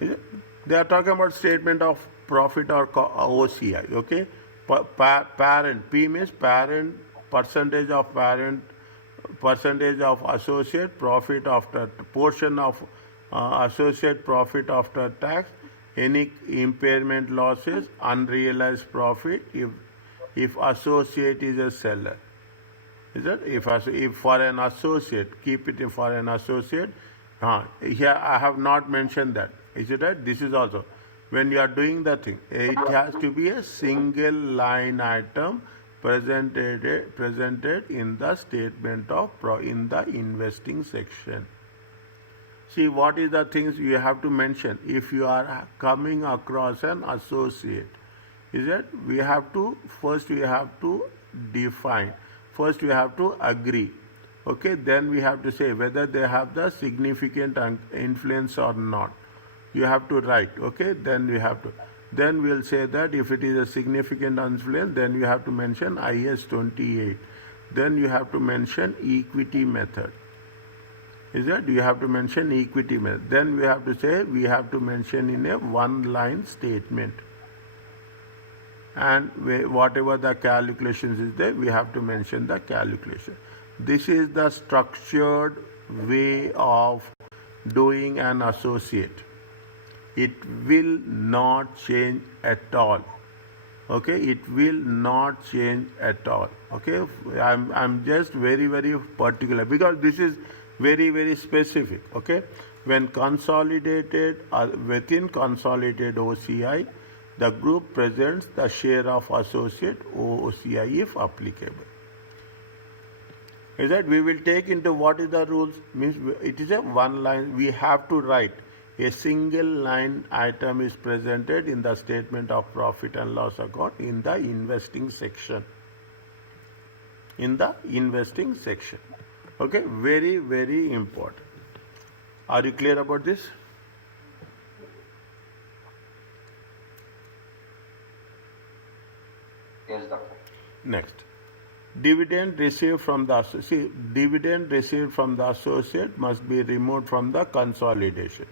Is it? They are talking about statement of profit or OCI. Okay, parent P means parent, percentage of associate profit after portion of associate profit after tax, any impairment losses, unrealized profit if associate is a seller. Is it? If for an associate, keep it for an associate. Here I have not mentioned that. Is it right? This is also when you are doing the thing. It has to be a single line item presented in the statement of in the investing section. See what is the things you have to mention if you are coming across an associate. Is it? We have to define. First we have to agree. Okay, then we have to say whether they have the significant influence or not. You have to write. Okay, then we'll say that if it is a significant influence, then you have to mention IS 28. Then you have to mention equity method. Is it? You have to mention equity method. Then we have to say we have to mention in a one-line statement. And whatever the calculations is there, we have to mention the calculation. This is the structured way of doing an associate. It will not change at all. Okay, it will not change at all. Okay, I'm just very particular because this is very specific. Okay, when consolidated within consolidated OCI, the group presents the share of associate OCI if applicable. Is that we will take into what is the rules? Means it is a one line. We have to write a single line item is presented in the statement of profit and loss account in the investing section. In the investing section. Okay, very important. Are you clear about this? Yes, doctor. Next, dividend received from the associate must be removed from the consolidation.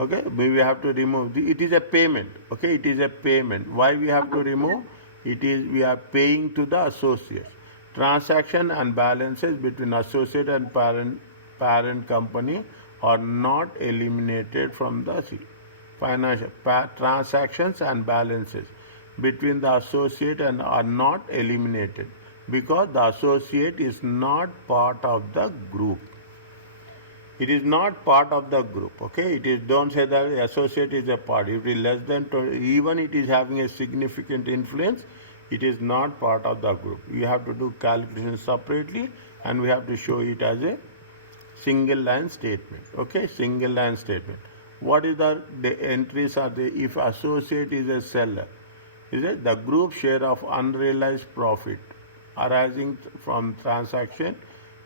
Okay, we have to remove it is a payment. Okay, it is a payment. Why we have to remove? We are paying to the associates. Transaction and balances between associate and parent company are not eliminated from the financial transactions and balances between the associate and are not eliminated because the associate is not part of the group. It is not part of the group. Okay, it is, don't say that the associate is a part. If it is less than 20, even it is having a significant influence, it is not part of the group. You have to do calculations separately and we have to show it as a single line statement. Okay, single line statement. What is the entries are there? If associate is a seller, is it the group share of unrealized profit arising from transaction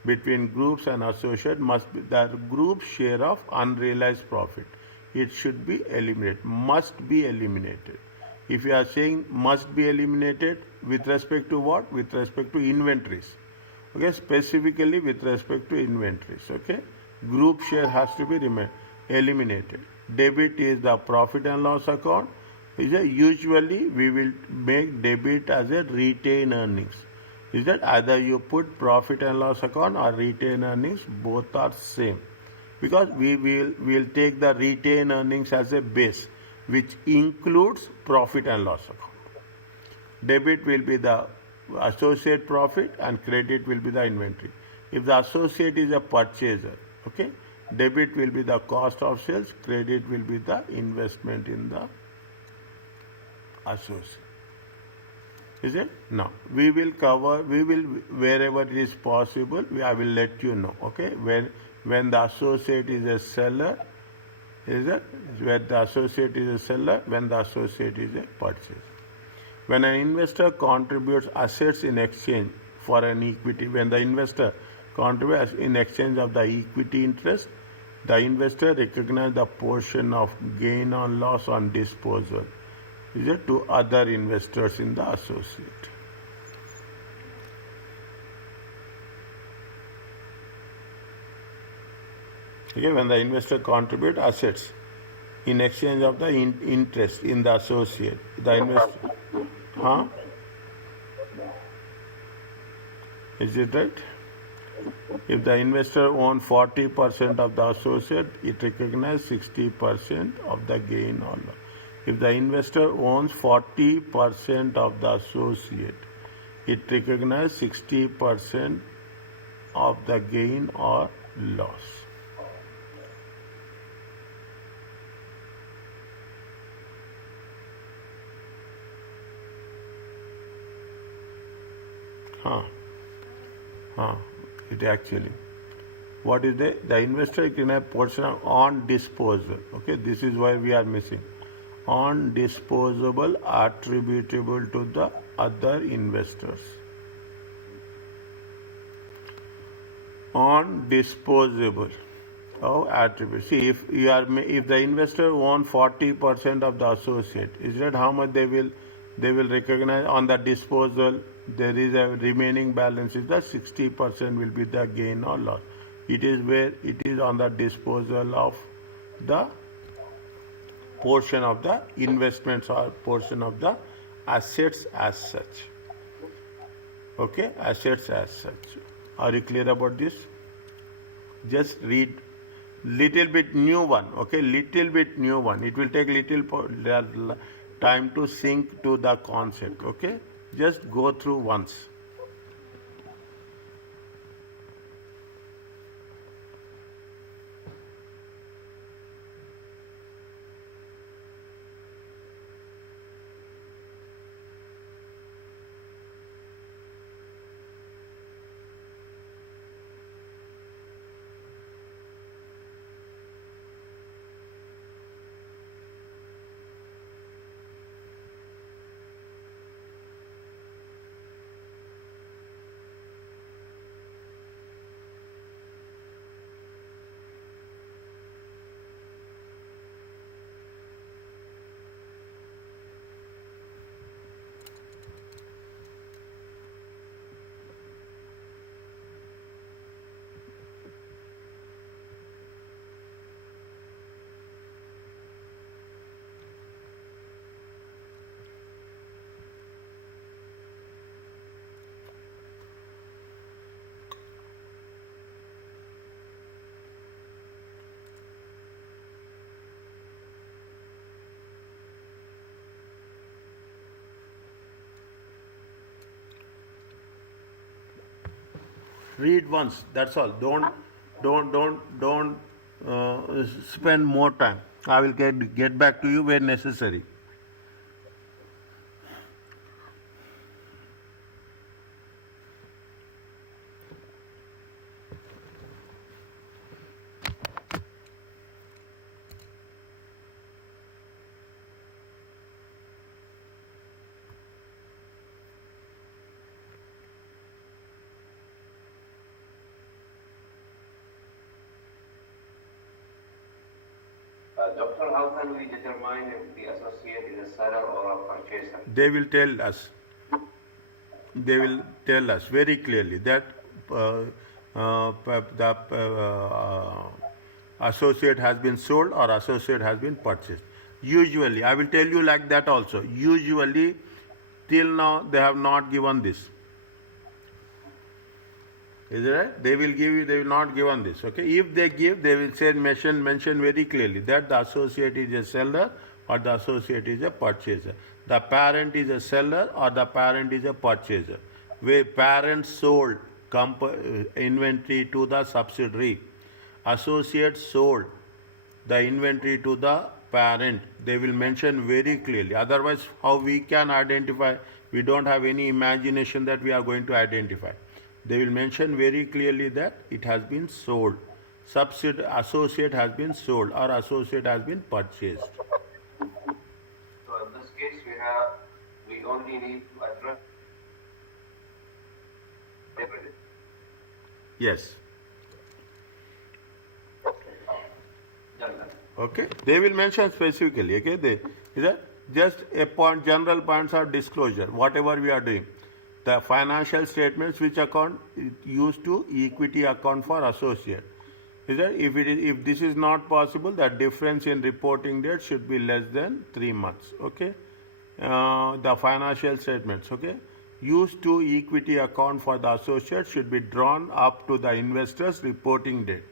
between groups and associate must be the group share of unrealized profit. It should be eliminated, must be eliminated. If you are saying must be eliminated with respect to what? With respect to inventories. Okay, specifically with respect to inventories. Okay, group share has to be eliminated. Debit is the profit and loss account. Usually we will make debit as a retained earnings. Is that either you put profit and loss account or retained earnings, both are same. Because we will take the retained earnings as a base, which includes profit and loss account. Debit will be the associate profit and credit will be the inventory. If the associate is a purchaser, okay, debit will be the cost of sales, credit will be the investment in the associate. Is it? No. We will wherever it is possible, I will let you know. Okay, when the associate is a seller, is it? When the associate is a seller, when the associate is a purchaser. When an investor contributes assets in exchange for an equity, when the investor contributes in exchange of the equity interest, the investor recognizes the portion of gain or loss on disposal, is it, to other investors in the associate. Okay, when the investor contributes assets in exchange of the interest in the associate. The investor, huh? Is it right? If the investor owns 40% of the associate, it recognizes 60% of the gain or loss. If the investor owns 40% of the associate, it recognizes 60% of the gain or loss. Huh. Huh. It actually. What is the investor can have portion on disposal. Okay, this is why we are missing. On disposable attributable to the other investors. On disposable of attribute. See, if the investor owns 40% of the associate, is that how much they will recognize on the disposal? There is a remaining balance is the 60% will be the gain or loss. It is where it is on the disposal of the portion of the investments or portion of the assets as such. Okay, assets as such. Are you clear about this? Just read little bit new one. Okay, little bit new one. It will take little time to sink to the concept. Okay, just go through once. Read once. That's all. Don't spend more time. I will get back to you where necessary. Doctor, how can we determine if the associate is a seller or a purchaser? They will tell us. They will tell us very clearly that the associate has been sold or associate has been purchased. Usually, I will tell you like that also. Usually, till now, they have not given this. Is it right? They will give you, they will not give on this. Okay. If they give, they will say mention very clearly that the associate is a seller or the associate is a purchaser. The parent is a seller or the parent is a purchaser. Where parent sold inventory to the subsidiary, associate sold the inventory to the parent. They will mention very clearly. Otherwise, how we can identify? We don't have any imagination that we are going to identify. They will mention very clearly that it has been sold. Associate has been sold or associate has been purchased. So in this case, we only need to address. Yes. Done. Okay. They will mention specifically. Okay. Is that just a point? General points of disclosure. Whatever we are doing. The financial statements which account used to equity account for associate. Is that if this is not possible, the difference in reporting date should be less than 3 months. Okay, the financial statements. Okay, used to equity account for the associate should be drawn up to the investor's reporting date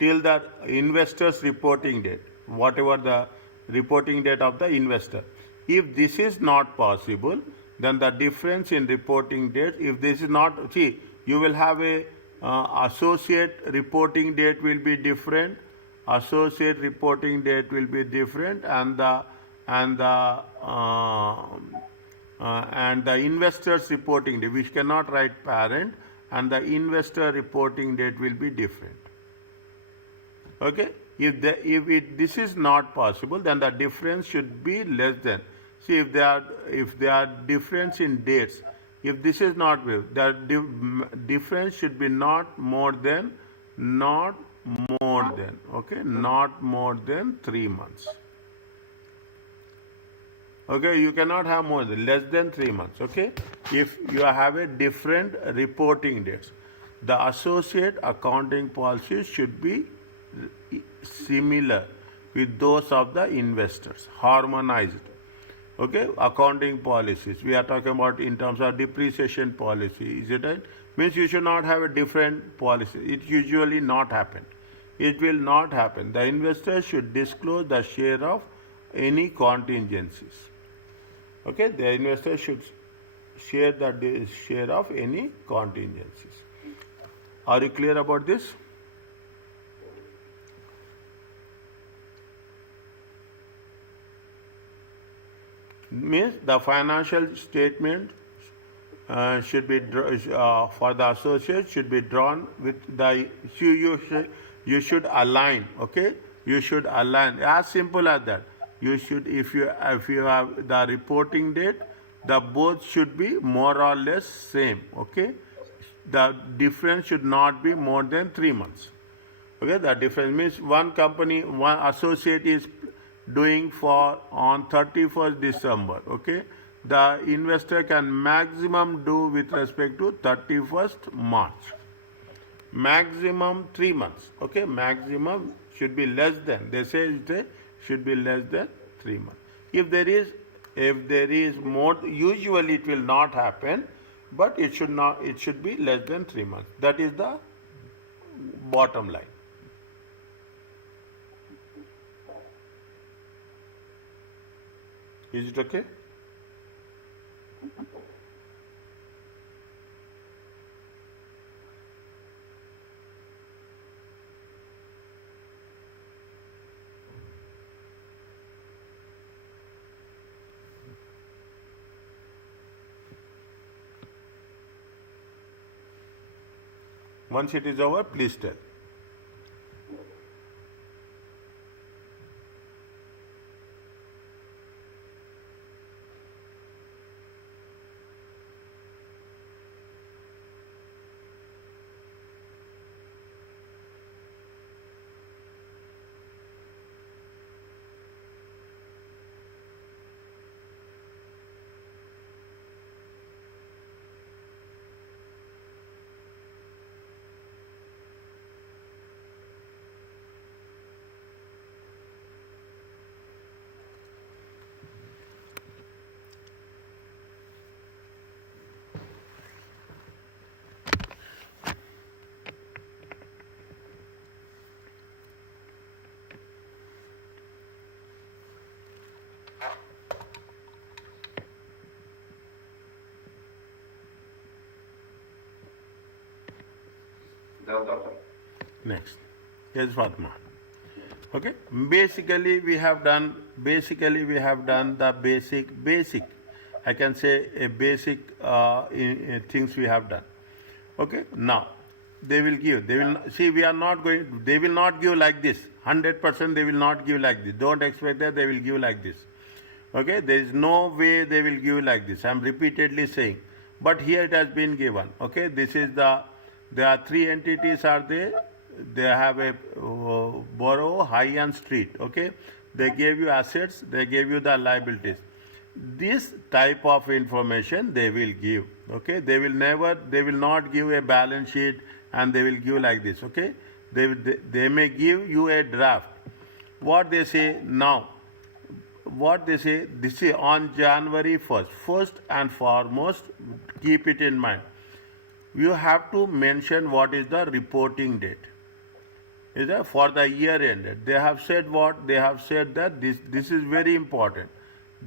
till the investor's reporting date, whatever the reporting date of the investor. If this is not possible, then the difference in reporting date, if this is not, see, you will have a associate reporting date will be different, associate reporting date will be different, and the investor's reporting date, which cannot write parent, and the investor reporting date will be different. Okay, this is not possible, then the difference should be less than. See, if there are difference in dates, if this is not, the difference should be not more than, okay, not more than 3 months. Okay, you cannot have more than less than 3 months. Okay, if you have a different reporting dates, the associate accounting policies should be similar with those of the investors, harmonized. Okay, accounting policies. We are talking about in terms of depreciation policy. Is it right? Means you should not have a different policy. It usually not happen. It will not happen. The investor should disclose the share of any contingencies. Okay, the investor should share the share of any contingencies. Are you clear about this? Means the financial statement should be for the associate should be drawn with the you should align. Okay, you should align, as simple as that. You should, if you have the reporting date, the both should be more or less same. Okay, the difference should not be more than 3 months. Okay, the difference means one company, one associate is doing for on 31st December. Okay, the investor can maximum do with respect to 31st March. Maximum 3 months. Okay, maximum should be less than. They say it should be less than 3 months. If there is more, usually it will not happen, but it should not. It should be less than 3 months. That is the bottom line. Is it okay? Once it is over, please tell. Doctor. Next. Yes, Fatma. Okay. Basically, we have done the basic. I can say a basic things we have done. Okay. Now, they will give. They will see. We are not going. They will not give like this. 100% they will not give like this. Don't expect that they will give like this. Okay. There is no way they will give like this. I am repeatedly saying. But here it has been given. Okay. This is the. There are 3 entities are there. They have a borough, high and street. Okay, they gave you assets, they gave you the liabilities. This type of information they will give. Okay, they will not give a balance sheet and they will give like this. Okay, They may give you a draft. What they say now, what they say, this is on January 1st. First and foremost, keep it in mind. You have to mention what is the reporting date. Is that for the year ended? They have said what? They have said that this is very important.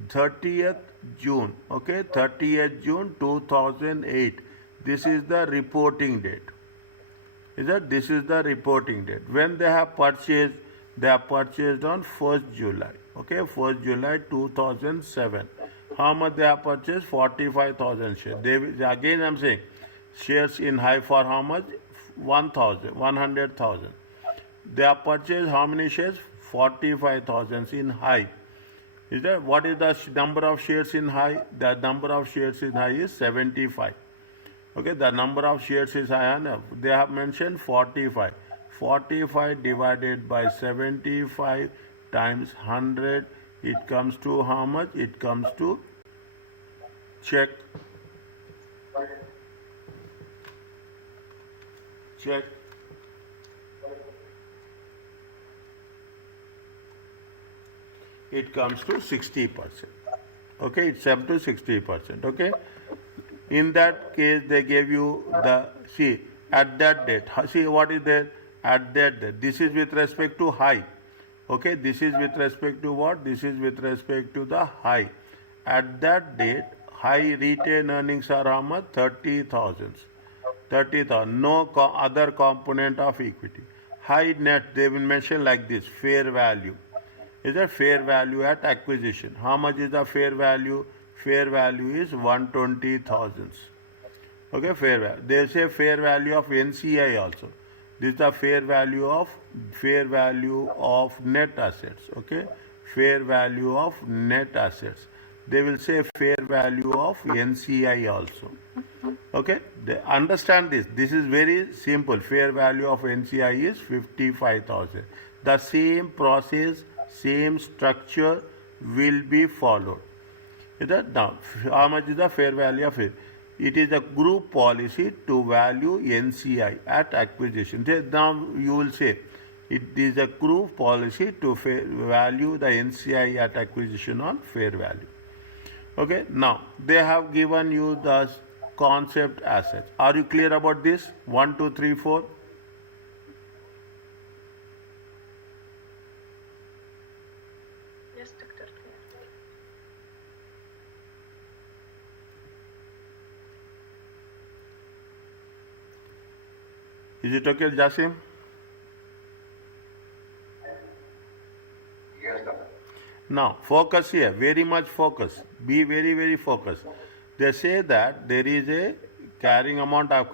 30th June, okay, 30th June 2008. This is the reporting date. Is that this is the reporting date? When they have purchased on 1st July. Okay, 1st July 2007. How much they have purchased? 45,000 shares. Again I'm saying, shares in high for how much? 100,000. They have purchased how many shares? 45,000 in high. Is that what is the number of shares in high? The number of shares in high is 75. Okay, the number of shares is high enough. They have mentioned 45. 45 divided by 75 times 100, it comes to how much? It comes to, check. It comes to 60%. Okay, it's up to 60%. Okay. In that case, they gave you the, see, at that date. See what is there? At that date. This is with respect to high. Okay, this is with respect to what? This is with respect to the high. At that date, high retained earnings are how much? 30,000. 30,000. No other component of equity. High net, they will mention like this, fair value. Is a fair value at acquisition. How much is the fair value? Fair value is 120,000. Okay, fair value. They say fair value of NCI also. This is the fair value of net assets. Okay, fair value of net assets. They will say fair value of NCI also. Okay, they understand this. This is very simple. Fair value of NCI is 55,000. The same process, same structure will be followed. Is that now? How much is the fair value of it? It is a group policy to value NCI at acquisition. Now you will say it is a group policy to value the NCI at acquisition on fair value. Okay. Now they have given you the concept assets. Are you clear about this? 1, 2, 3, 4. Yes, Doctor. Is it okay, Jasim? Yes, doctor. Now, focus here, very much focus. Be very, very focused. They say that there is a carrying amount of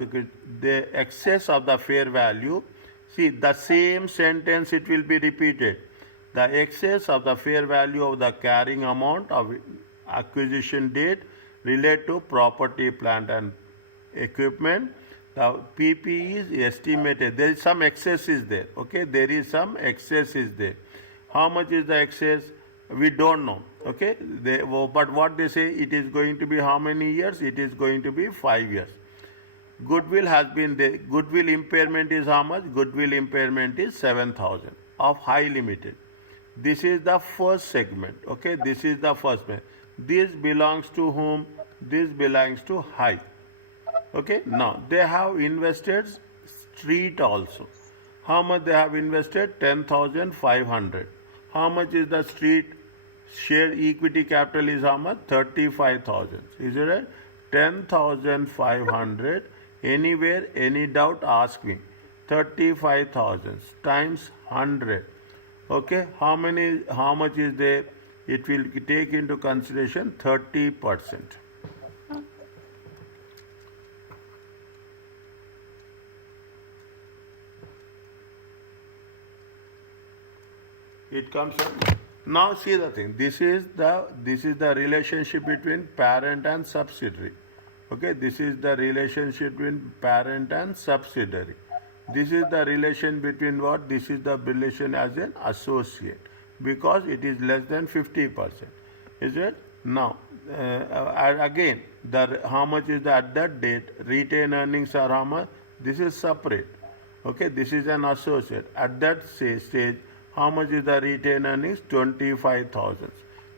the excess of the fair value. See, the same sentence it will be repeated. The excess of the fair value of the carrying amount of acquisition date relate to property, plant and equipment. The PP is estimated. There is some excess is there. Okay, there is some excess is there. How much is the excess? We don't know. Okay, but what they say, it is going to be how many years? It is going to be 5 years. Goodwill has been there. Goodwill impairment is how much? Goodwill impairment is 7,000 of high limited. This is the first segment. Okay, this is the first segment. This belongs to whom? This belongs to high. Okay, now they have invested street also. How much they have invested? 10,500. How much is the street? Share equity capital is how much? 35,000. Is it right? 10,500. Anywhere, any doubt, ask me. 35,000 times 100. Okay, how much is there? It will take into consideration 30%. It comes up. Now see the thing. This is the relationship between parent and subsidiary. Okay, this is the relationship between parent and subsidiary. This is the relation between what? This is the relation as an associate because it is less than 50%. Is it? Now, again, how much is the, at that date? Retained earnings are how much? This is separate. Okay, this is an associate. At that stage, how much is the retained earnings? 25,000.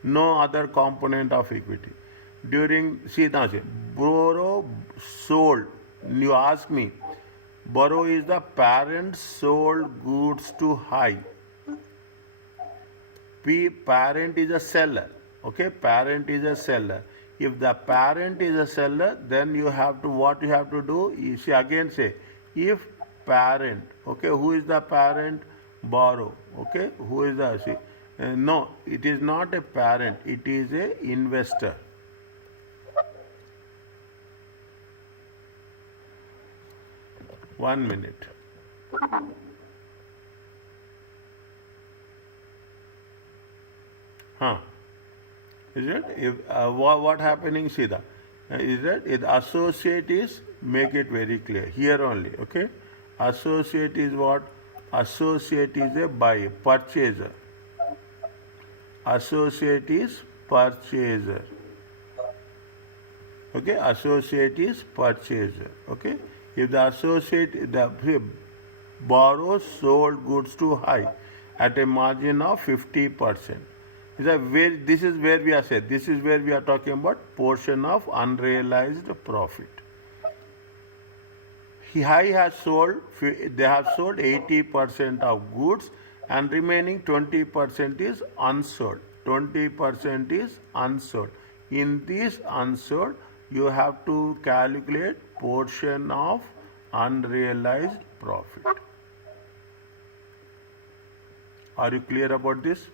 No other component of equity. Borrow sold. You ask me, borrow is the parent sold goods to high. Parent is a seller. Okay, parent is a seller. If the parent is a seller, then you have to, what you have to do, you see again say, if parent, okay, who is the parent? Borrow. Okay, who is the, see, no, it is not a parent, it is a investor. One minute. Huh. Is it? If, what happening, Sida? Is it? If associate is, make it very clear. Here only, okay? Associate is what? Associate is a buyer, purchaser. Associate is purchaser. Okay? Associate is purchaser. Okay? If the associate, the borrows sold goods to high at a margin of 50%. This is where we are said. This is where we are talking about portion of unrealized profit. High has sold. They have sold 80% of goods, and remaining 20% is unsold. 20% is unsold. In this unsold, you have to calculate portion of unrealized profit. Are you clear about this?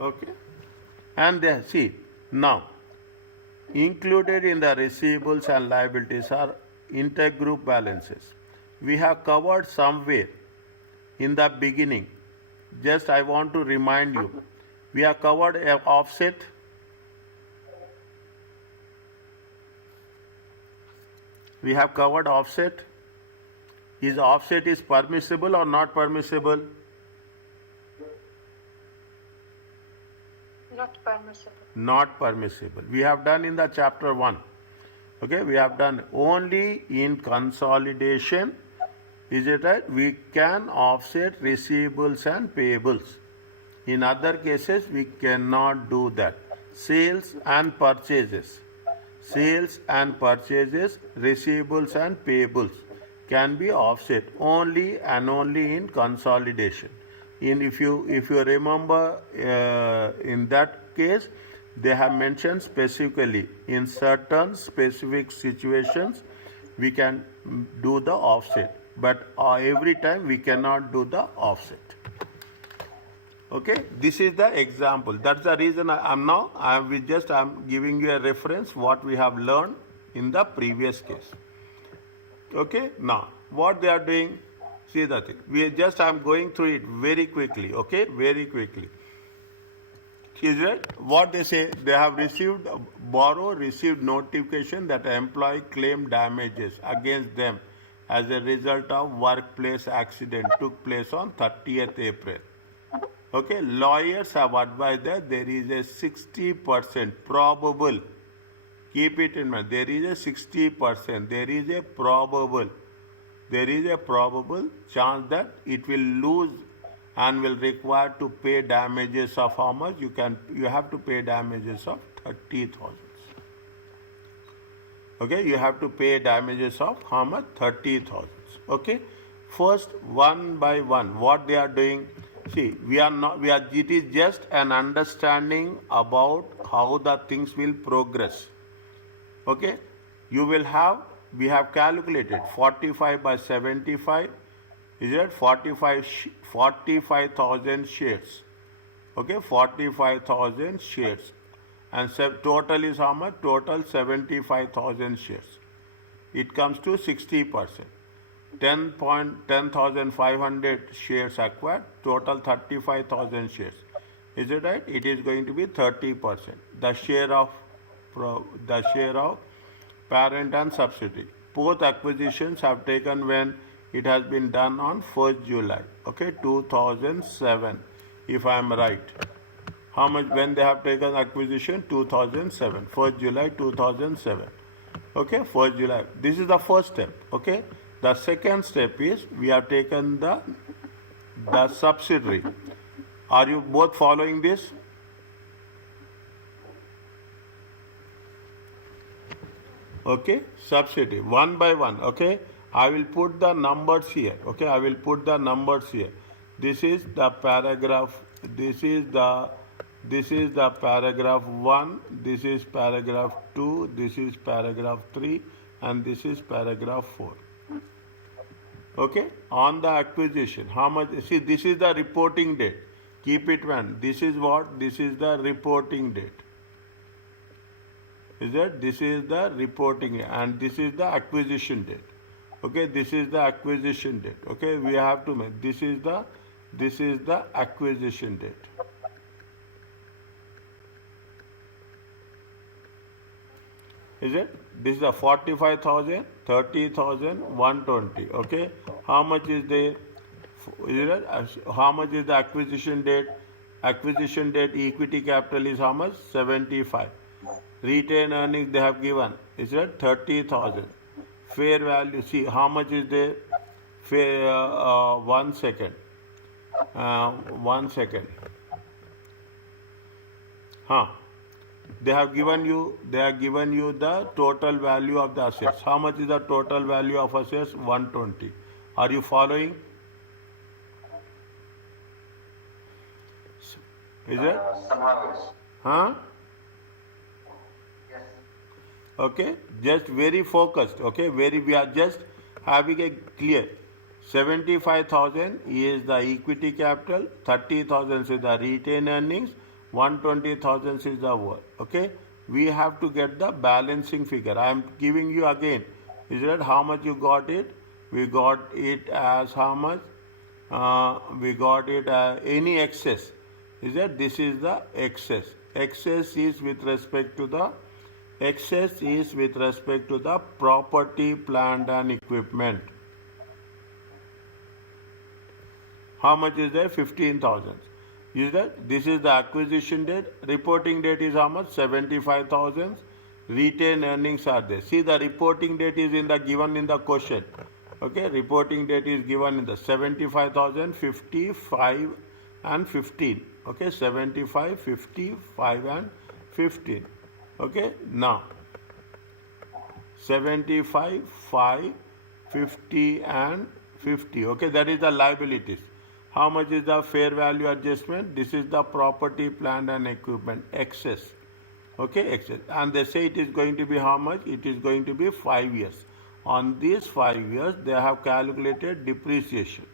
Okay. And see, now, included in the receivables and liabilities are intergroup balances. We have covered somewhere in the beginning. Just I want to remind you, we have covered an offset. We have covered offset. Is offset is permissible or not permissible? Not permissible. Not permissible. We have done in the chapter 1. Okay, we have done only in consolidation. Is it right? We can offset receivables and payables. In other cases, we cannot do that. Sales and purchases. Sales and purchases, receivables and payables can be offset only and only in consolidation. If you remember, in that case, they have mentioned specifically in certain specific situations we can do the offset, but every time we cannot do the offset. Okay, this is the example. That's the reason I'm giving you a reference what we have learned in the previous case. Okay, now what they are doing. See that thing. I'm going through it very quickly, okay? Very quickly. Is it? What they say, they have received notification that an employee claimed damages against them as a result of workplace accident took place on 30th April. Okay, lawyers have advised that there is a 60% probable, keep it in mind, there is a 60%, there is a probable chance that it will lose and will require to pay damages of how much? You have to pay damages of 30,000. Okay, you have to pay damages of how much? 30,000. Okay, first one by one, what they are doing. See, it is just an understanding about how the things will progress. Okay, we have calculated 45 by 75, is it 45,000 shares. Okay, 45,000 shares. And total is how much? Total 75,000 shares. It comes to 60%. 10,500 shares acquired, total 35,000 shares. Is it right? It is going to be 30%. The share of parent and subsidiary. Both acquisitions have taken when it has been done on 1st July, okay, 2007, if I am right. How much when they have taken acquisition? 2007, 1st July 2007. Okay, 1st July. This is the first step. Okay, the second step is we have taken the subsidiary. Are you both following this? Okay, subsidiary one by one. Okay, I will put the numbers here. Okay, I will put the numbers here. This is the paragraph. This is the paragraph 1, this is paragraph 2, this is paragraph 3, and this is paragraph 4. Okay, on the acquisition, how much? See, this is the reporting date. Keep it one. This is what? This is the reporting date. Is that? This is the reporting, and this is the acquisition date. Okay, this is the acquisition date. Okay, we have to make this is the acquisition date. Is it? This is a 45,000, 30,000, 120. Okay. How much is the? Is it? How much is the acquisition date? Acquisition date equity capital is how much? 75. Retained earnings they have given. Is it 30,000? Fair value. See how much is the fair? 1 second. 1 second. Huh. They have given you the total value of the assets. How much is the total value of assets? 120. Are you following? Is it? Somehow yes. Huh? Yes. Okay, just very focused. Okay, we are just having a clear. 75,000 is the equity capital, 30,000 is the retained earnings, 120,000 is the work. Okay, we have to get the balancing figure. I am giving you again. Is that how much you got it? We got it as how much? We got it as any excess. Is that this is the excess? Excess is with respect to the property, plant, and equipment. How much is there? 15,000. Is that? This is the acquisition date. Reporting date is how much? 75,000. Retained earnings are there. See, the reporting date is given in the question. Okay, reporting date is given in the 75,000, 55, and 15. Okay, 75, 55, and 15. Okay, now 75, 5, 50, and 50. Okay, that is the liabilities. How much is the fair value adjustment? This is the property, plant, and equipment excess. Okay, excess. And they say it is going to be how much? It is going to be 5 years. On these 5 years, they have calculated depreciation.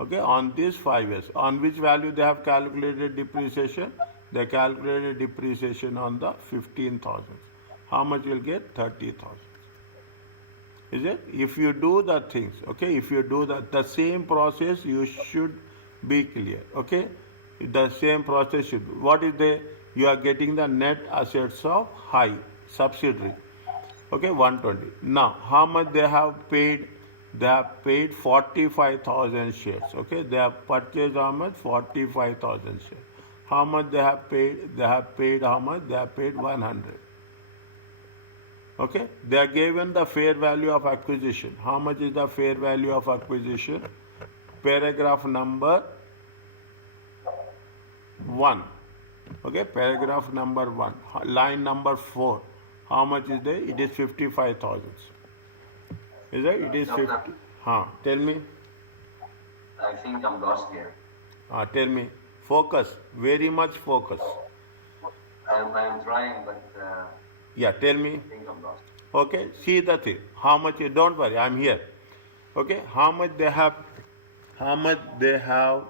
Okay, on these 5 years. On which value they have calculated depreciation? They calculated depreciation on the 15,000. How much will get? 30,000. Is it? If you do the things, okay, if you do the same process, you should be clear. Okay, the same process should be. What is the? You are getting the net assets of high subsidiary. Okay, 120. Now, how much they have paid? They have paid 45,000 shares. Okay, they have purchased how much? 45,000 shares. How much they have paid? They have paid how much? They have paid 100. Okay, they are given the fair value of acquisition. How much is the fair value of acquisition? Paragraph number 1. Okay, paragraph number 1. Line number 4. How much is there? It is 55,000. Is that? It is 50. Tell me. I think I'm lost here. Tell me. Focus. Very much focus. I am trying, but Yeah, tell me. I think I'm lost. Okay, see the thing. How much? Don't worry, I'm here. Okay, how much they have? How much they have?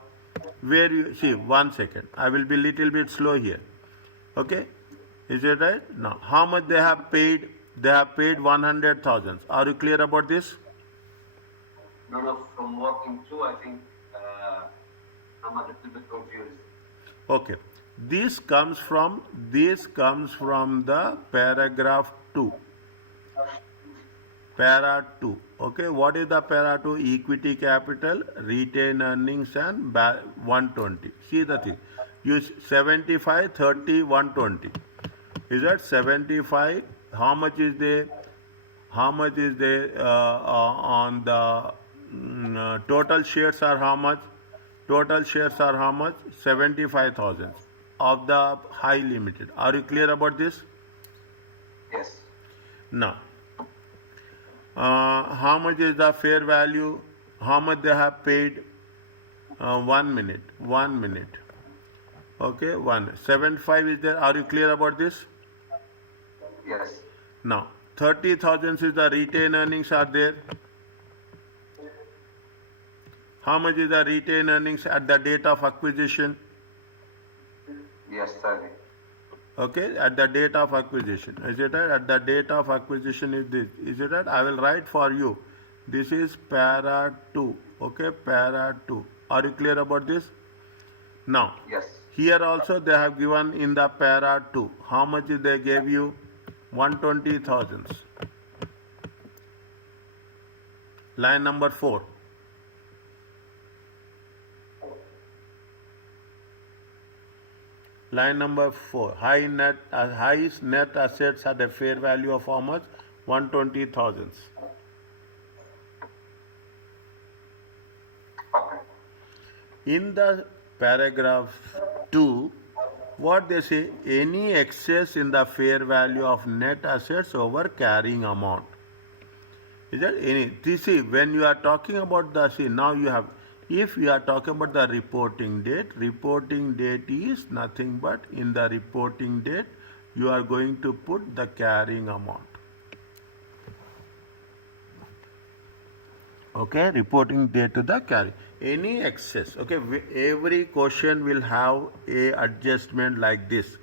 Where you see? 1 second. I will be little bit slow here. Okay, is it right? Now, how much they have paid? They have paid 100,000. Are you clear about this? No, from walking through, I think I'm a little bit confused. Okay, this comes from the paragraph 2. Para 2. Okay, what is the para 2? Equity capital, retained earnings, and 120. See the thing. use 75, 30, 120. Is that 75? How much is there? How much is there on the total shares are how much? Total shares are how much? 75,000 of the high limited. Are you clear about this? Yes. Now, how much is the fair value? How much they have paid? 1 minute. 1 minute. Okay, 175 is there. Are you clear about this? Yes. Now, 30,000 is the retained earnings are there. How much is the retained earnings at the date of acquisition? Yes, 30. Okay, at the date of acquisition. Is it right? At the date of acquisition is this. Is it right? I will write for you. This is para 2. Okay, para 2. Are you clear about this? Now, Yes. here also they have given in the para 2. How much is they gave you? 120,000. Line number 4. Line number 4. Highest net assets at a fair value of how much? 120,000. Okay. In the paragraph 2, what they say, any excess in the fair value of net assets over carrying amount. Is that any? See, when you are talking about the, see, now you have, if you are talking about the reporting date is nothing but in the reporting date, you are going to put the carrying amount. Okay, reporting date to the carry. Any excess, okay, every question will have a adjustment like this.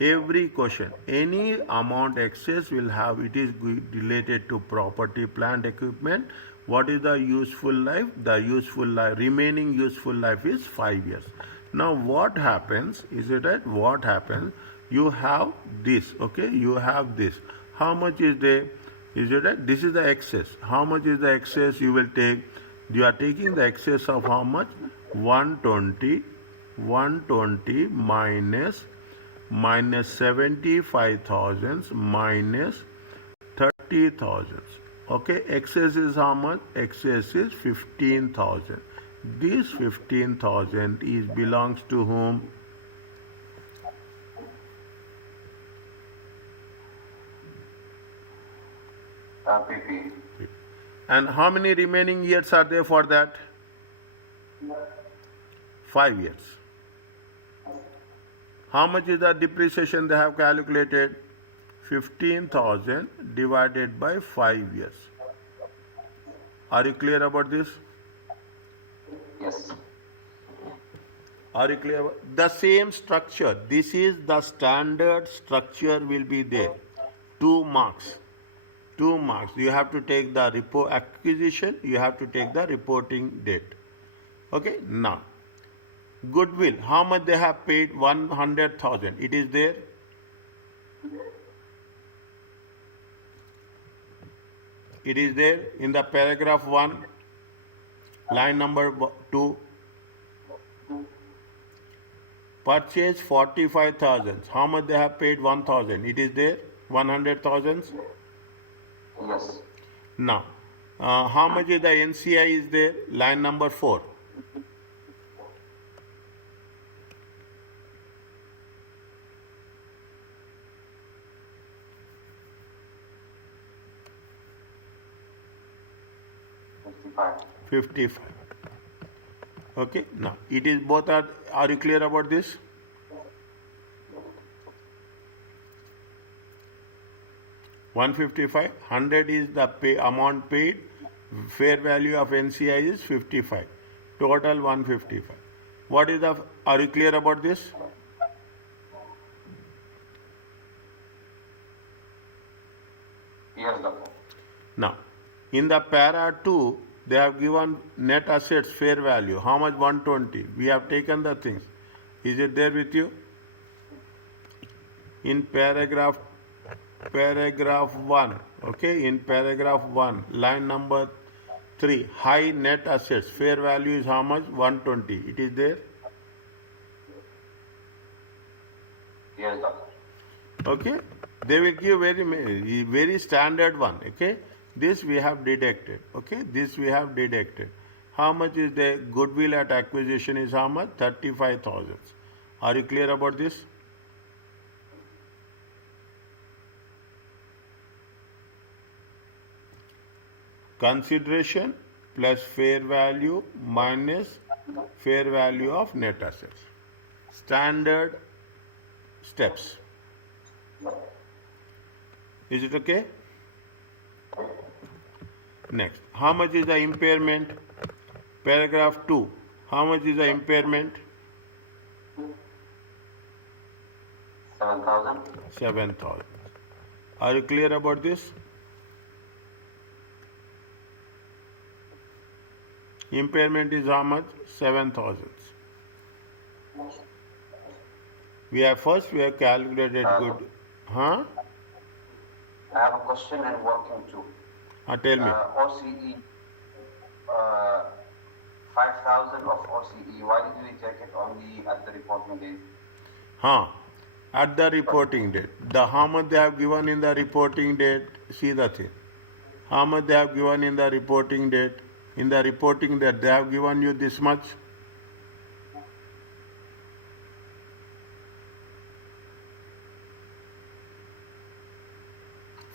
Every question, any amount excess will have, it is related to property, plant, equipment. What is the useful life? The useful life, remaining useful life is 5 years. Now what happens, is it right? What happens? You have this, okay, you have this. How much is there? Is it right? This is the excess. How much is the excess you will take? You are taking the excess of how much? 120 minus 75,000 minus 30,000. Okay, excess is how much? Excess is 15,000. This 15,000 is belongs to whom? PP. And how many remaining years are there for that? 5 years. How much is the depreciation they have calculated? 15,000 divided by 5 years. Are you clear about this? Yes. Are you clear? The same structure. This is the standard structure will be there. 2 marks. 2 marks. You have to take the report acquisition. You have to take the reporting date. Okay. Now, goodwill. How much they have paid? 100,000. It is there. It is there in the paragraph 1, line number 2. Purchase 45,000. How much they have paid? 1,000. It is there. 100,000. Yes. Now, how much is the NCI is there? Line number 4. $55. 55. Okay. Now, it is both are you clear about this? $155, 100 is the amount paid, fair value of NCI is 55, total 155. What is the, are you clear about this? Yes, doctor. Now, in the para 2, they have given net assets fair value. How much? 120. We have taken the things. Is it there with you? In paragraph 1, okay, in paragraph 1, line number 3, high net assets, fair value is how much? 120. It is there? Okay, they will give very standard one. Okay, this we have deducted. Okay, this we have deducted. How much is the goodwill at acquisition is how much? 35,000. Are you clear about this? Consideration plus fair value minus fair value of net assets. Standard steps. Is it okay? Next, how much is the impairment? Paragraph 2. How much is the impairment? 7,000. 7,000. Are you clear about this? Impairment is how much? 7,000. We have calculated good. Huh? I have a question and working too. Tell me. OCE, 5,000 of OCE. Why did we check it only at the reporting date? At the reporting date. How much they have given in the reporting date? See the thing. How much they have given in the reporting date? In the reporting date, they have given you this much.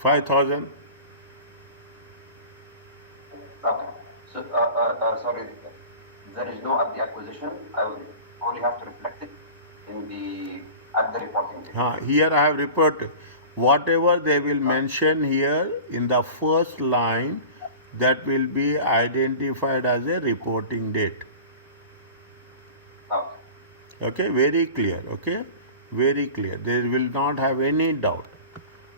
$5,000. Okay. So, sorry, there is no at the acquisition. I will only have to reflect it in the at the reporting date. Here I have reported. Whatever they will mention here in the first line, that will be identified as a reporting date. Okay. Okay, very clear. Okay, very clear. There will not have any doubt.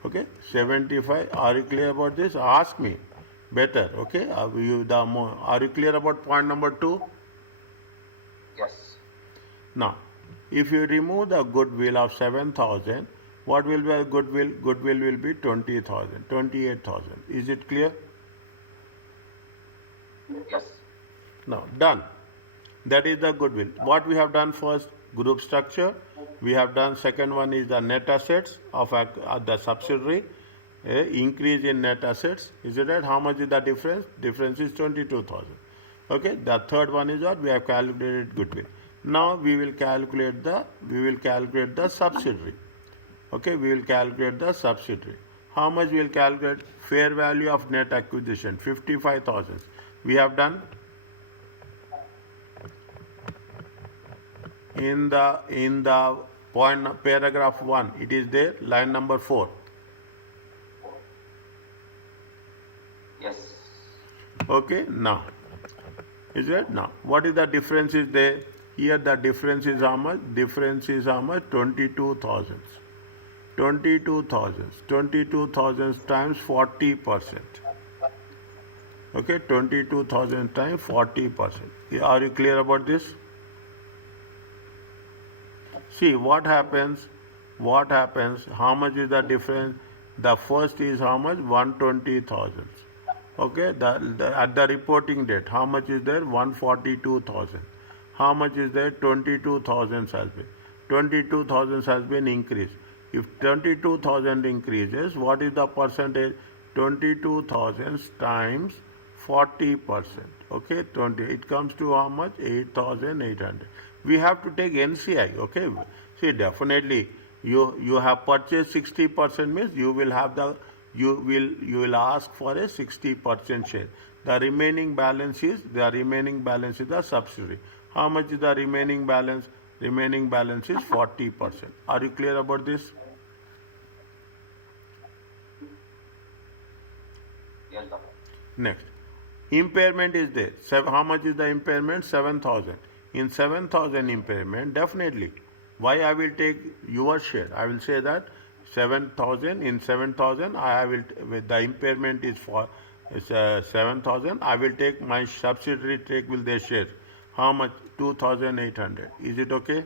Okay, 75. Are you clear about this? Ask me better. Okay, are you clear about point number 2? Yes. Now, if you remove the goodwill of 7,000, what will be the goodwill? Goodwill will be 20,000, 28,000. Is it clear? Yes. Now, done. That is the goodwill. What we have done first, group structure. We have done second one is the net assets of the subsidiary. Increase in net assets. Is it right? How much is the difference? Difference is 22,000. Okay. The third one is what we have calculated goodwill. Now we will calculate the subsidiary. Okay. We will calculate the subsidiary. How much we will calculate? Fair value of net acquisition 55,000. We have done. In the point paragraph 1, it is there, line number 4. Yes. Okay, now is it? Now what is the difference is there? Here the difference is how much? Difference is how much? 22,000. 22,000 times 40%. Okay, 22,000 times 40%. Are you clear about this? See what happens. How much is the difference? The first is how much? 120,000. Okay, at the reporting date, how much is there? 142,000. How much is there? 22,000 has been. 22,000 has been increased. If 22,000 increases, what is the percentage? 22,000 times 40%. Okay, 20. It comes to how much? 8,800. We have to take NCI. Okay, see, definitely you have purchased 60%, means you will you will ask for a 60% share. The remaining balance is the subsidiary. How much is the remaining balance? Remaining balance is 40%. Are you clear about this? Yes, doctor. Next, impairment is there. How much is the impairment? 7,000. In 7,000 impairment, definitely. Why I will take your share? I will say that 7,000 in 7,000. The impairment is for 7,000. I will take my subsidiary will their share. How much? 2,800. Is it okay?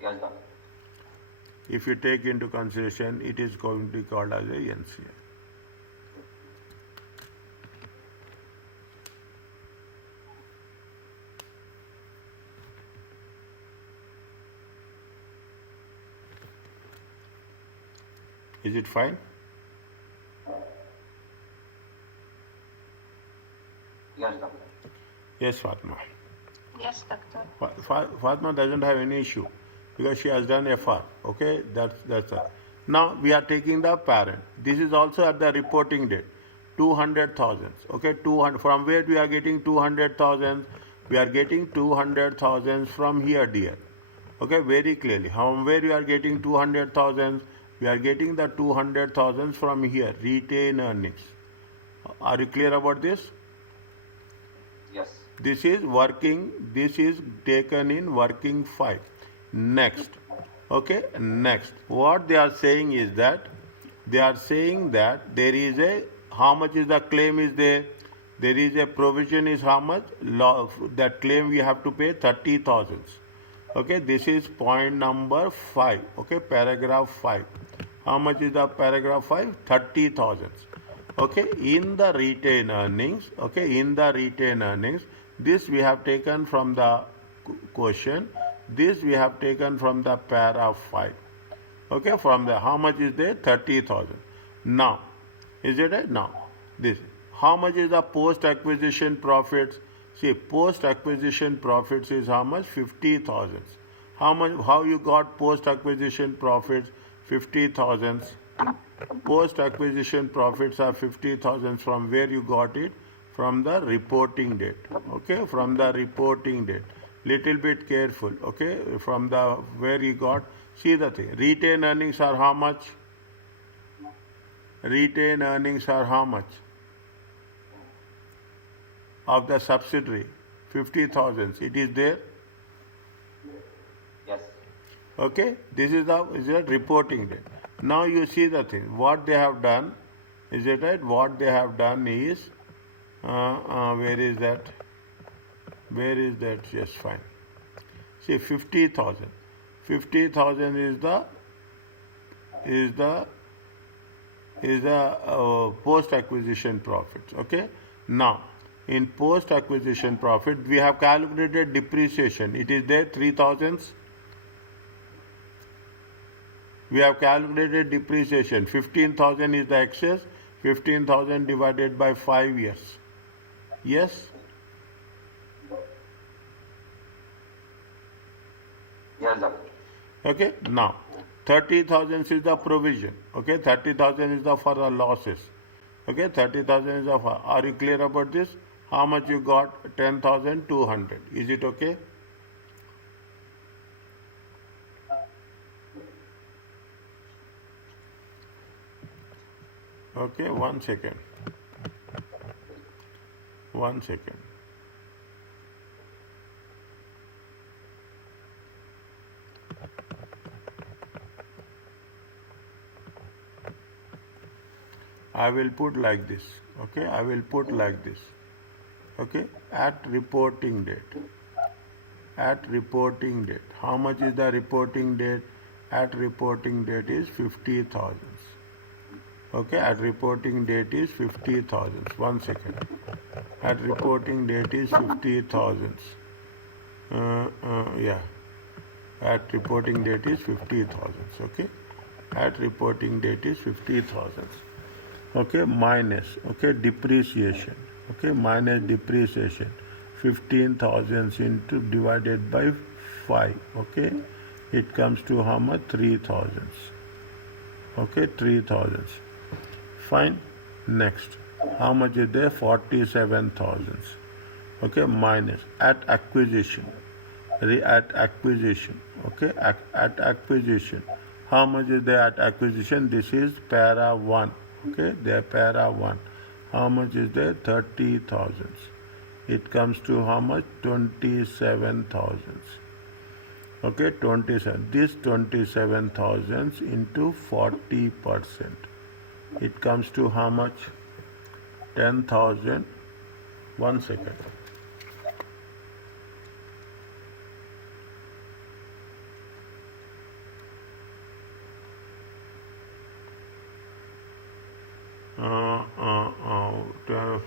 Yes, doctor. If you take into consideration, it is going to be called as a NCI. Is it fine? Yes, doctor. Yes, Fatma. Yes, doctor. Fatma doesn't have any issue because she has done FR. Okay, that's it. Now we are taking the parent. This is also at the reporting date. 200,000. Okay, 200. From where we are getting 200,000? We are getting 200,000 from here, dear. Okay, very clearly. From where we are getting 200,000? We are getting the 200,000 from here, retained earnings. Are you clear about this? Yes. This is taken in working 5. Next. Okay, next. What they are saying is that there is a, how much is the claim is there? There is a provision is how much? That claim we have to pay 30,000. Okay, this is point number 5. Okay, paragraph 5. How much is the paragraph 5? 30,000. Okay, in the retained earnings. Okay, in the retained earnings, this we have taken from the question. This we have taken from the para 5. Okay, from the, how much is there? 30,000. Now, is it right? Now, this. How much is the post-acquisition profits? See, post-acquisition profits is how much? 50,000. How much? How you got post-acquisition profits? 50,000. Post-acquisition profits are 50,000. From where you got it? From the reporting date. Okay, from the reporting date. Little bit careful. Okay, from the where you got. See the thing. Retained earnings are how much? Retained earnings are how much? Of the subsidiary, 50,000. It is there. Yes. Okay, this is the reporting date. Now you see the thing. What they have done, is it right? What they have done is, where is that? Where is that? Yes, fine. See, 50,000. 50,000 is the post acquisition profits. Okay. Now, in post acquisition profit, we have calculated depreciation. It is there 3,000. We have calculated depreciation. 15,000 is the excess. 15,000 divided by 5 years. Yes? Yes, doctor. Okay. Now, 30,000 is the provision. Okay. 30,000 is the for the losses. Okay. 30,000 is the for. Are you clear about this? How much you got? 10,200. Is it okay? Okay, 1 second. 1 second. I will put like this. Okay, I will put like this. Okay, at reporting date. At reporting date. How much is the reporting date? At reporting date is 50,000. Okay, at reporting date is 50,000. 1 second. At reporting date is 50,000. Yeah. At reporting date is 50,000. Okay. At reporting date is 50,000. Okay, minus. Okay, depreciation. Okay, minus depreciation. 15,000 into divided by 5. Okay, it comes to how much? 3,000. Okay, 3,000. Fine. Next. How much is there? 47,000. Okay, minus. At acquisition. At acquisition. Okay, at acquisition. How much is there at acquisition? This is para 1. Okay, they are para 1. How much is there? 30,000. It comes to how much? 27,000. Okay, 27. This 27,000 into 40%. It comes to how much? 10,000. 1 second.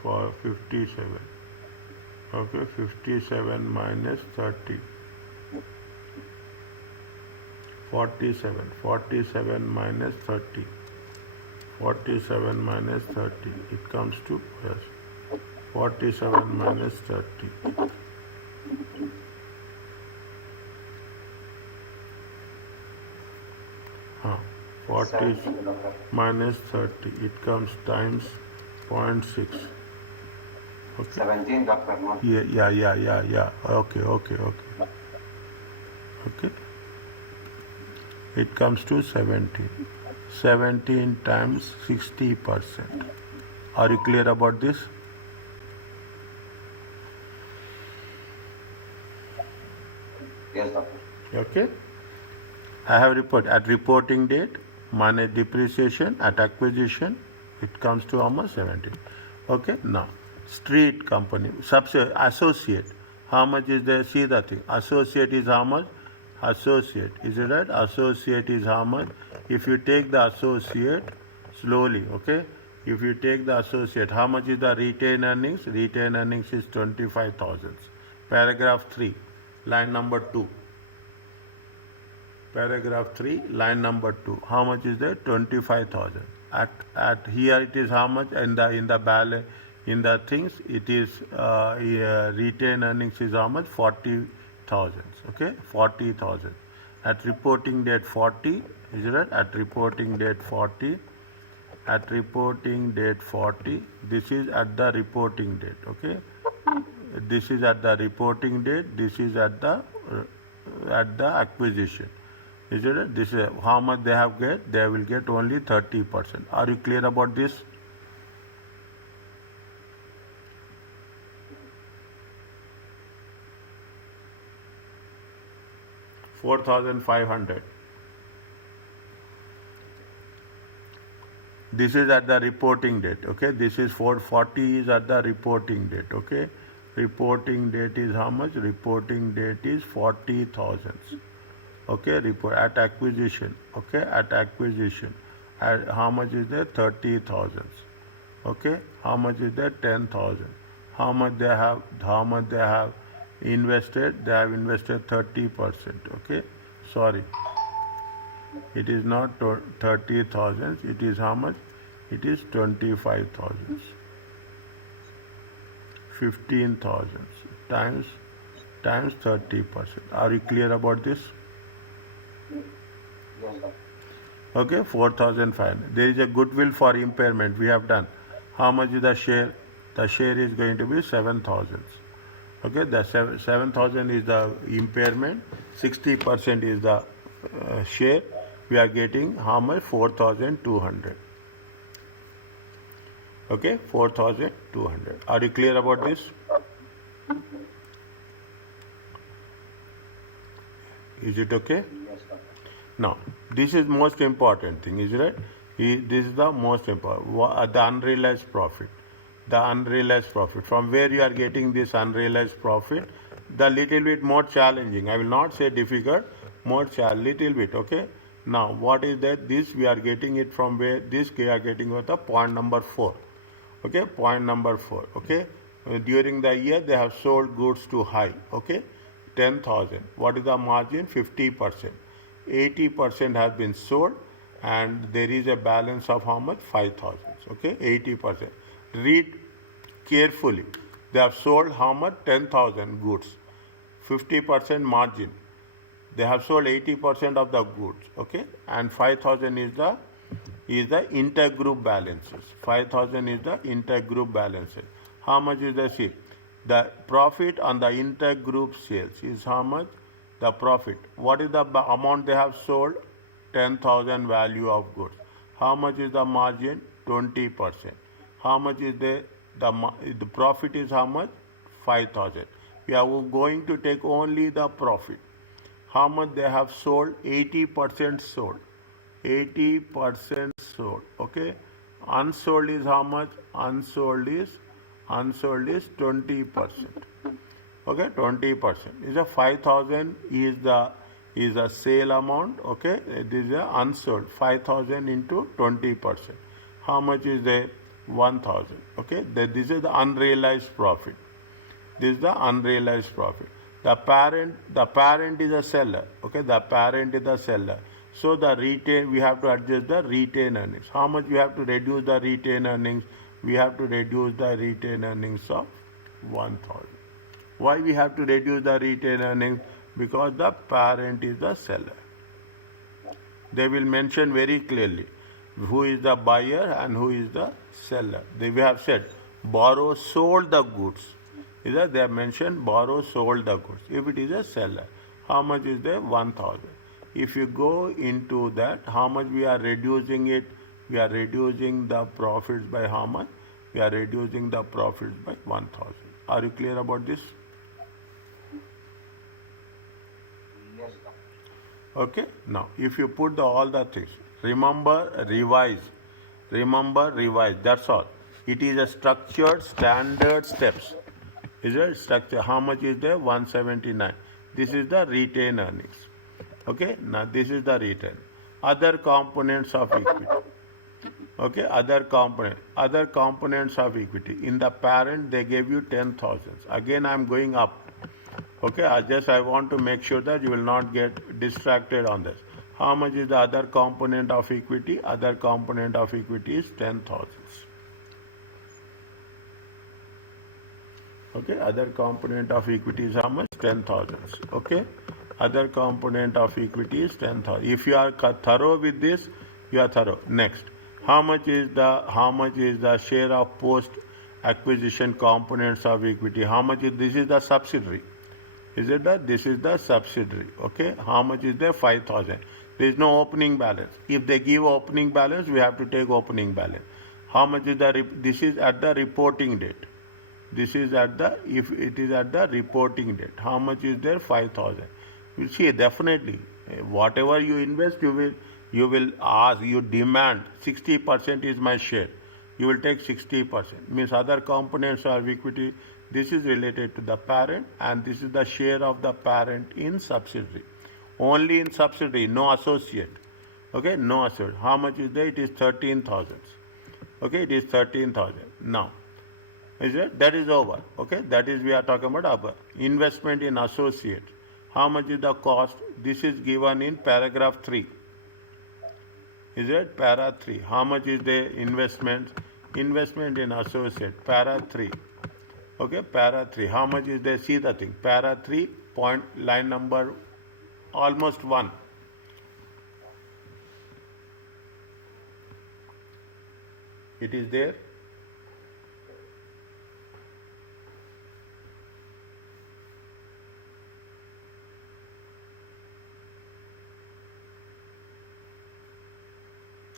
For 57. Okay, 57 minus 30. 47. 47 minus 30. 47 minus 30. It comes to, yes, 47 minus 30. Huh. 40 17, doctor. minus 30. It comes times 0.6. Okay. 17, doctor, not Yeah. Okay. It comes to 17. 17 times 60%. Are you clear about this? yes, doctor. Okay. I have report at reporting date minus depreciation at acquisition. It comes to almost 17. Okay. Now, street company associate. How much is there? See the thing. Associate is how much? Associate. Is it right? Associate is how much? If you take the associate slowly, okay. If you take the associate, how much is the retained earnings? Retained earnings is 25,000. Paragraph 3, line number 2. Paragraph 3, line number 2. How much is there? 25,000. At here it is how much in the balance in the things it is retained earnings is how much? 40,000. Okay, 40,000. At reporting date 40, is it right? At reporting date 40. At reporting date 40. This is at the reporting date. Okay. This is at the reporting date. This is at the acquisition. Is it right? This is how much they have get. They will get only 30%. Are you clear about this? $4,500. This is at the reporting date. Okay. This is 440 is at the reporting date. Okay. Reporting date is how much? Reporting date is 40,000. Okay, report at acquisition. Okay, at acquisition. At how much is there? 30,000. Okay, how much is there? 10,000. How much they have? How much they have invested? They have invested 30%. Okay, sorry. It is not 30,000. It is how much? It is 25,000. 15,000 times 30%. Are you clear about this? Yes, doctor. Okay, 4,500. There is a goodwill for impairment we have done. How much is the share? The share is going to be 7,000. Okay, the 7,000 is the impairment. 60% is the share. We are getting how much? 4,200. Okay, 4,200. Are you clear about this? Is it okay? Yes, doctor. Now, this is most important thing, is it right? This is the most important. The unrealized profit. The unrealized profit. From where you are getting this unrealized profit, the little bit more challenging. I will not say difficult, more little bit. Okay. Now, what is that? This we are getting it from where? This we are getting with the point number 4. Okay, point number 4. Okay, during the year they have sold goods to high. Okay, 10,000. What is the margin? 50%. 80% has been sold, and there is a balance of how much? 5,000. Okay, 80%. Read carefully. They have sold how much? 10,000 goods. 50% margin. They have sold 80% of the goods. Okay, and 5,000 is the intergroup balances. 5,000 is the intergroup balances. How much is the ship? The profit on the intergroup sales is how much? The profit. What is the amount they have sold? 10,000 value of goods. How much is the margin? 20%. How much is the profit is how much? 5,000. We are going to take only the profit. How much they have sold? 80% sold. 80% sold. Okay. Unsold is how much? Unsold is 20%. Okay, 20%. Is a 5,000 is the sale amount. Okay, this is the unsold. 5,000 into 20%. How much is the 1,000? Okay, this is the unrealized profit. This is the unrealized profit. The parent is a seller. Okay, the parent is the seller. So we have to adjust the retained earnings. How much we have to reduce the retained earnings? We have to reduce the retained earnings of 1,000. Why we have to reduce the retained earnings? Because the parent is the seller. They will mention very clearly who is the buyer and who is the seller. We have said borrow sold the goods. Either they have mentioned borrow sold the goods. If it is a seller, how much is there? 1,000. If you go into that, how much we are reducing it? We are reducing the profits by how much? We are reducing the profits by 1,000. Are you clear about this? Yes, sir. Okay. Now, if you put all the things, remember, revise. Remember, revise. That's all. It is a structured standard steps. Is it structure? How much is there? 179. This is the retained earnings. Okay. Now, this is the return. Other components of equity. Okay. Other components of equity. In the parent, they gave you 10,000. Again, I am going up. Okay, I want to make sure that you will not get distracted on this. How much is the other component of equity? Other component of equity is 10,000. Okay, other component of equity is how much? 10,000. Okay, other component of equity is 10,000. If you are thorough with this, you are thorough. Next, how much is the share of post acquisition components of equity? How much is this? Is the subsidiary. Is it that this is the subsidiary? Okay, how much is there? 5,000. There is no opening balance. If they give opening balance, we have to take opening balance. How much is this is at the reporting date. This is if it is at the reporting date. How much is there? 5,000. You see, definitely, whatever you invest, you will ask, you demand 60% is my share. You will take 60%. Means other components of equity. This is related to the parent, and this is the share of the parent in subsidiary. Only in subsidiary, no associate. Okay, no associate. How much is there? It is 13,000. Okay, it is 13,000. Now, is it? That is over. Okay, that is we are talking about investment in associate. How much is the cost? This is given in paragraph 3. Is it? Para 3. How much is the investment? Investment in associate. Para 3. Okay, para 3. How much is there? See the thing. Para 3, point, line number almost 1. It is there.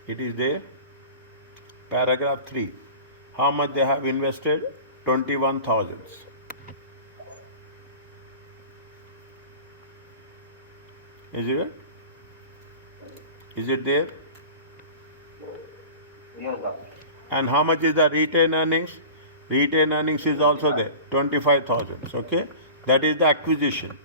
It is there. Paragraph 3. How much they have invested? 21,000. Is it? Is it there? Yes, doctor. And how much is the retained earnings? Retained earnings is also there. 25,000. Okay. That is the acquisition.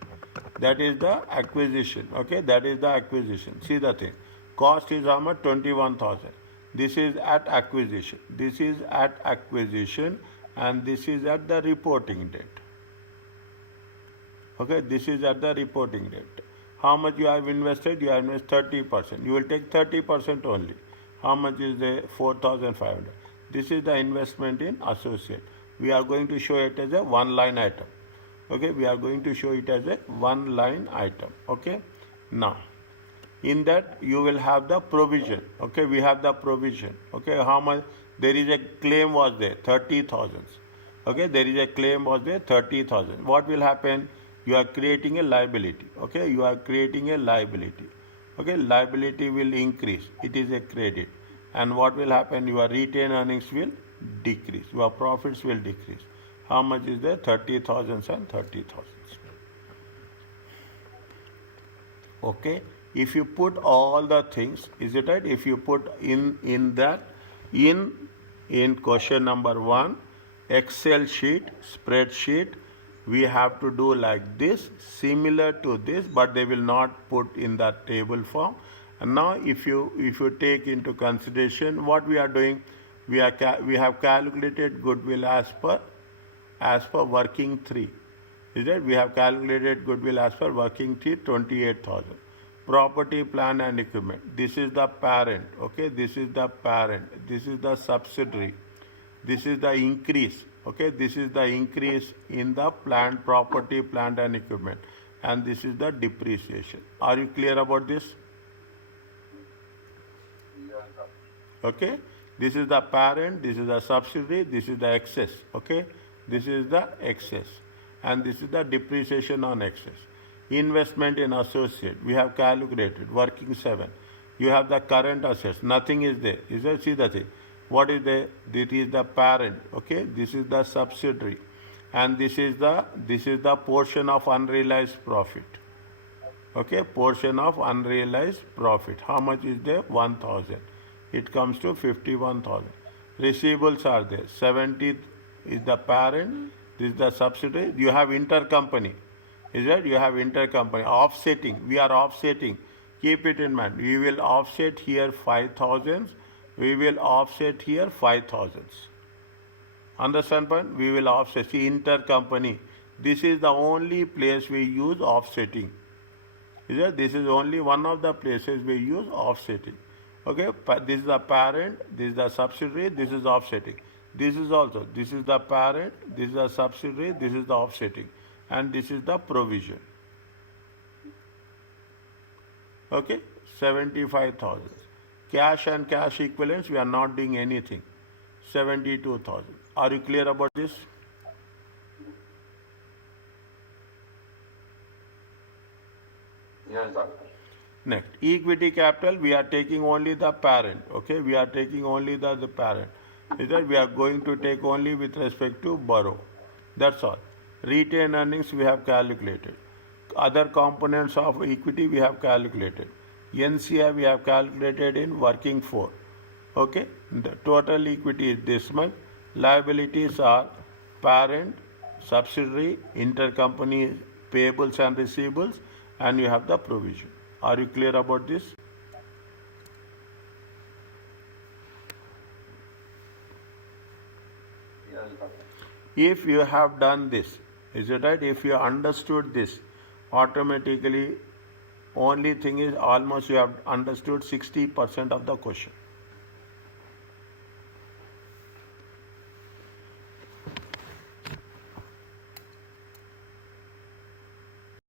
That is the acquisition. Okay. That is the acquisition. See the thing. Cost is how much? 21,000. This is at acquisition. This is at acquisition. And this is at the reporting date. Okay, this is at the reporting date. How much you have invested? You have invested 30%. You will take 30% only. How much is the 4,500? This is the investment in associate. We are going to show it as a one-line item. Okay, we are going to show it as a one-line item. Okay, now in that you will have the provision. Okay, we have the provision. Okay, how much? There is a claim was there, 30,000. Okay, there is a claim was there, 30,000. What will happen? You are creating a liability. Okay, you are creating a liability. Okay, liability will increase. It is a credit. And what will happen? Your retained earnings will decrease. Your profits will decrease. How much is there? 30,000 and 30,000. Okay, if you put all the things, is it right? If you put in that, in question number 1, Excel sheet, spreadsheet, we have to do like this, similar to this, but they will not put in that table form. And now if you take into consideration what we are doing, we have calculated goodwill as per working 3. Is it? We have calculated goodwill as per working 3, 28,000. property, plant and equipment. This is the parent, okay? This is the parent. This is the subsidiary. This is the increase, okay? This is the increase in the plant, property, plant and equipment. And this is the depreciation. Are you clear about this? Okay? This is the parent, this is the subsidiary, this is the excess, okay? This is the excess. And this is the depreciation on excess. Investment in associate, we have calculated, working 7. You have the current assets, nothing is there. Is there? See the thing. What is there? This is the parent, okay? This is the subsidiary. And this is the portion of unrealized profit. Okay, portion of unrealized profit. How much is there? 1,000. It comes to 51,000. Receivables are there. 70 is the parent. This is the subsidiary. You have intercompany. Is that? You have intercompany. Offsetting. We are offsetting. Keep it in mind. We will offset here 5,000. We will offset here 5,000. Understand point? We will offset. See, intercompany. This is the only place we use offsetting. Is that? This is only one of the places we use offsetting. Okay, this is the parent, this is the subsidiary, this is offsetting. This is also, this is the parent, this is the subsidiary, this is the offsetting. And this is the provision. Okay, 75,000. Cash and cash equivalents, we are not doing anything. 72,000. Are you clear about this? Yes, doctor. Next, equity capital, we are taking only the parent, okay? We are taking only the parent. Is that we are going to take only with respect to borrow. That's all. Retained earnings, we have calculated. Other components of equity, we have calculated. NCI, we have calculated in working 4. Okay? The total equity is this much. Liabilities are parent, subsidiary, intercompany payables and receivables, and you have the provision. Are you clear about this? Yes, doctor. If you have done this, is it right? If you understood this, automatically, only thing is almost you have understood 60% of the question.